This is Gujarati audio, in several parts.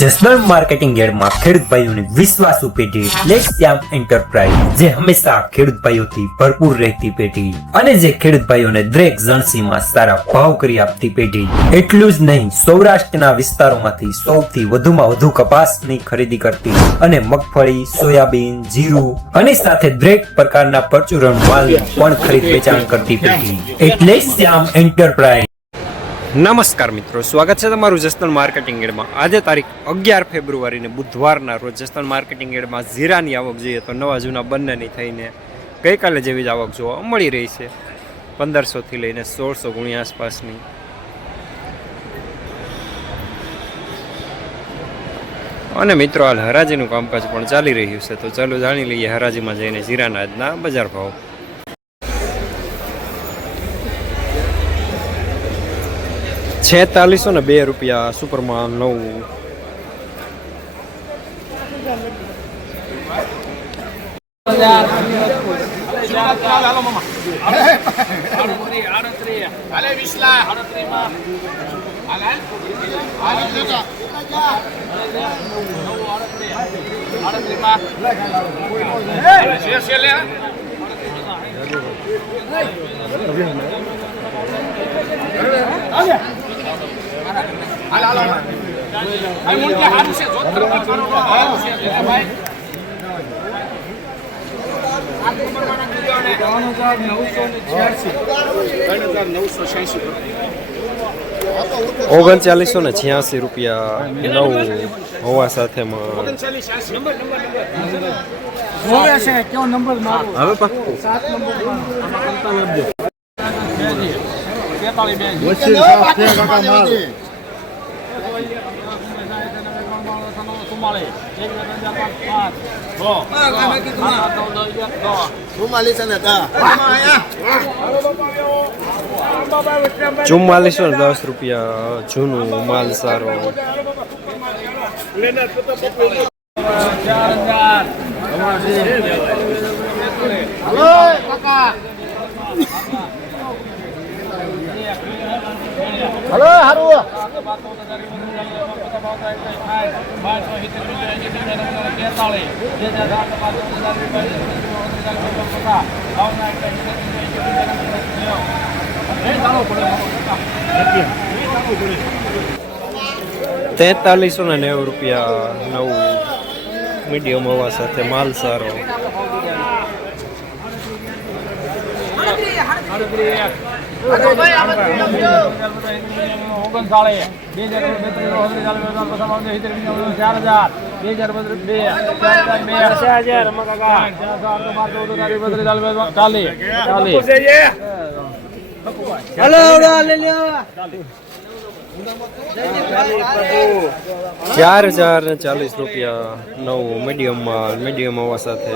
જસદણ માર્કેટિંગ યાર્ડમાં ખેડૂત ભાઈઓની વિશ્વાસુ પેઢી એટલે શ્યામ એન્ટરપ્રાઇઝ, જે હંમેશા ખેડૂત ભાઈઓથી ભરપૂર રહેતી પેઢી અને જે ખેડૂત ભાઈઓને દરેક જણસીમાં સારા ભાવ કરી આપતી પેઢી। એટલું જ નહીં, સૌરાષ્ટ્રના વિસ્તારોમાંથી સૌથી વધુમાં વધુ કપાસની ખરીદી કરતી અને મગફળી, સોયાબીન, જીરું અને સાથે દરેક પ્રકારના પરચુરણ માલ પણ ખરીદ વેચાણ કરતી પેઢી એટલે શ્યામ એન્ટરપ્રાઇઝ। નમસ્કાર મિત્રો, સ્વાગત છે તમારું જસદણ માર્કેટિંગ યાર્ડમાં। આજે તારીખ 11 ફેબ્રુઆરીને બુધવારના રોજ જસદણ માર્કેટિંગ યાર્ડમાં જીરાની આવક જોઈએ તો નવા જૂના બંનેની થઈને ગઈકાલે જેવી જ આવક જોવા મળી રહી છે, 1500થી લઈને 1600 ગુણી આસપાસની। અને મિત્રો હાલ હરાજીનું કામકાજ પણ ચાલી રહ્યું છે, તો ચાલો જાણી લઈએ હરાજીમાં જઈને જીરાના આજના બજાર ભાવ। 4602 રૂપિયા સુપરમાં 9। ₹3986 રૂપિયા 9 હોવા સાથે ₹4410 રૂપિયા જૂનું માલ સારો। હલો હારું ₹4390 રૂપિયા 9 મીડિયમ હોવા સાથે માલ સારો। ₹4040 રૂપિયા 9 મીડિયમ માલ, મીડિયમ હોવા સાથે।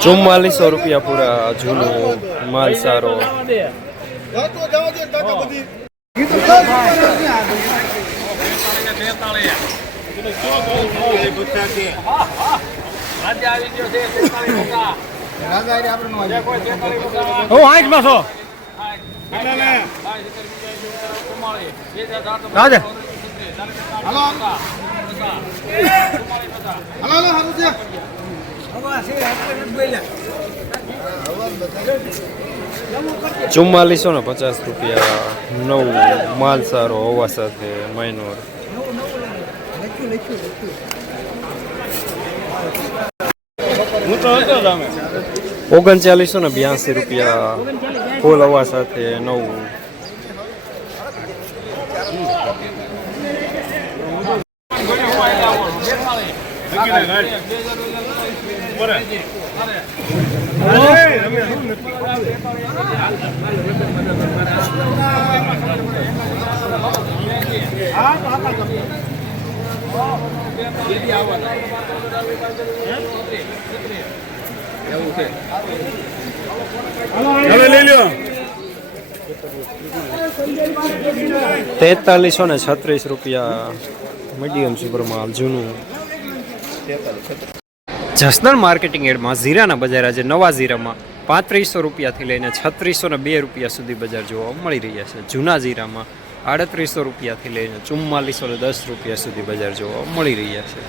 ₹4400 રૂપિયા પૂરા જૂનું માલ સારો। ₹4450 રૂપિયા 9 માલ સારો હોવા સાથે માઇનોર। ₹3982 રૂપિયા ફૂલ હવા સાથે 9। લઈ લ્યો 4336 રૂપિયા મીડિયમ સુપર માલ જૂનું. જસદણ માર્કેટિંગ યાર્ડમાં જીરાના બજાર આજે નવા જીરામાં 3500 રૂપિયાથી લઈને 3602 રૂપિયા સુધી બજાર જોવા મળી રહ્યા છે. જૂના જીરામાં 3800 રૂપિયાથી લઈને 4410 રૂપિયા સુધી બજાર જોવા મળી રહ્યા છે.